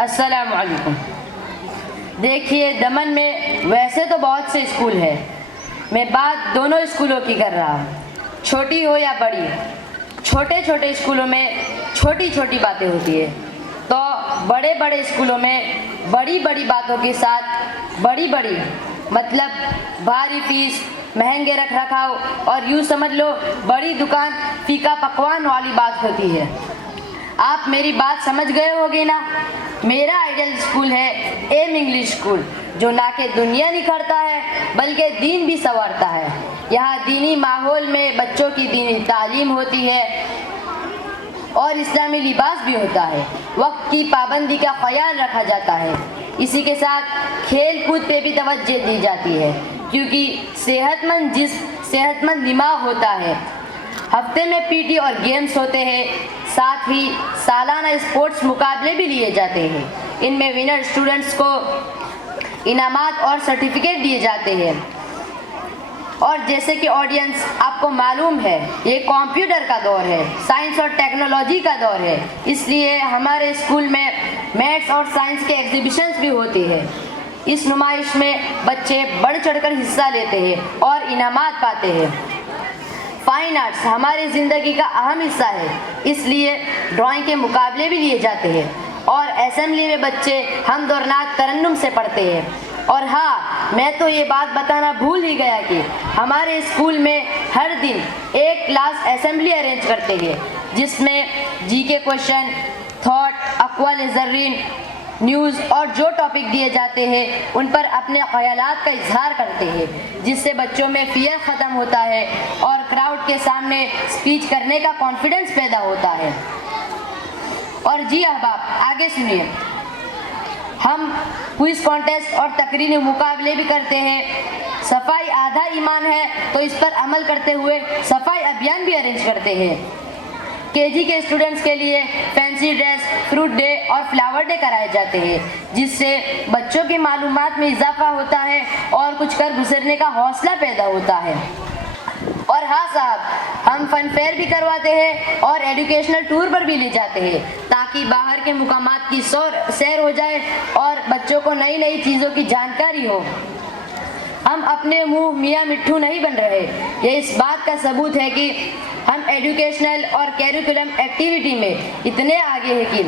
अस्सलाम वालेकुम। देखिए, दमन में वैसे तो बहुत से स्कूल है, मैं बात दोनों स्कूलों की कर रहा हूँ, छोटी हो या बड़ी। छोटे छोटे स्कूलों में छोटी छोटी बातें होती है, तो बड़े बड़े स्कूलों में बड़ी बड़ी बातों के साथ बड़ी बड़ी मतलब भारी फीस, महंगे रख रखाव और यूँ समझ लो बड़ी दुकान फीका पकवान वाली बात होती है। आप मेरी बात समझ गए होगे ना। मेरा आइडियल स्कूल है एम इंग्लिश स्कूल, जो ना कि दुनिया निखरता है बल्कि दीन भी संवारता है। यहाँ दीनी माहौल में बच्चों की दीनी तालीम होती है और इस्लामी लिबास भी होता है। वक्त की पाबंदी का ख्याल रखा जाता है। इसी के साथ खेल कूद पे भी तवज्जो दी जाती है, क्योंकि सेहतमंद जिस्म सेहतमंद दिमाग होता है। हफ्ते में पीटी और गेम्स होते हैं, साथ ही सालाना स्पोर्ट्स मुकाबले भी लिए जाते हैं। इनमें विनर स्टूडेंट्स को इनामात और सर्टिफिकेट दिए जाते हैं। और जैसे कि ऑडियंस आपको मालूम है, ये कंप्यूटर का दौर है, साइंस और टेक्नोलॉजी का दौर है, इसलिए हमारे स्कूल में मैथ्स और साइंस के एग्जीबिशंस भी होते हैं। इस नुमाइश में बच्चे बढ़ चढ़कर हिस्सा लेते हैं और इनामात पाते हैं। फाइन आर्ट्स हमारी ज़िंदगी का अहम हिस्सा है, इसलिए ड्राइंग के मुकाबले भी लिए जाते हैं और असेंबली में बच्चे हमद और नात तरन्नुम से पढ़ते हैं। और हाँ, मैं तो ये बात बताना भूल ही गया कि हमारे स्कूल में हर दिन एक क्लास असेंबली अरेंज करते हैं, जिसमें जीके क्वेश्चन, थॉट, अक़वाल ज़र्रीन, न्यूज़ और जो टॉपिक दिए जाते हैं उन पर अपने ख़यालात का इजहार करते हैं, जिससे बच्चों में फ़ियर ख़त्म होता है और क्राउड के सामने स्पीच करने का कॉन्फिडेंस पैदा होता है। और जी अहबाब, आगे सुनिए, हम क्विज़ कॉन्टेस्ट और तकरीरी मुकाबले भी करते हैं। सफाई आधा ईमान है, तो इस पर अमल करते हुए सफाई अभियान भी अरेंज करते हैं। केजी के स्टूडेंट्स के लिए फैंसी ड्रेस, फ्रूट डे और फ्लावर डे कराए जाते हैं, जिससे बच्चों की मालूमात में इजाफा होता है और कुछ कर गुजरने का हौसला पैदा होता है। और हाँ साहब, हम फन फेयर भी करवाते हैं और एजुकेशनल टूर पर भी ले जाते हैं, ताकि बाहर के मुकामात की सैर हो जाए और बच्चों को नई नई चीज़ों की जानकारी हो। हम अपने मुंह मियाँ मिट्ठू नहीं बन रहे। ये इस बात का सबूत है कि हम एजुकेशनल और कैरिकुलम एक्टिविटी में इतने आगे हैं कि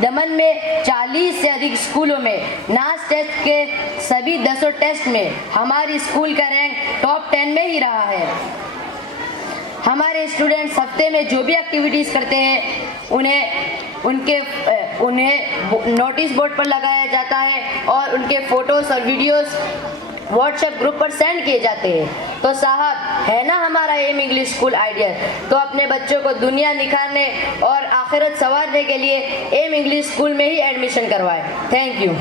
दमन में 40 से अधिक स्कूलों में नास टेस्ट के सभी 10 टेस्ट में हमारी स्कूल का रैंक टॉप 10 में ही रहा है। हमारे स्टूडेंट्स हफ्ते में जो भी एक्टिविटीज़ करते हैं उन्हें नोटिस बोर्ड पर लगाया जाता है और उनके फ़ोटोज़ और वीडियोज़ व्हाट्सएप ग्रुप पर सेंड किए जाते हैं। तो साहब, है ना हमारा एम इंग्लिश स्कूल आइडियल, तो अपने बच्चों को दुनिया निखारने और आखिरत संवारने के लिए एम इंग्लिश स्कूल में ही एडमिशन करवाएं। Thank you.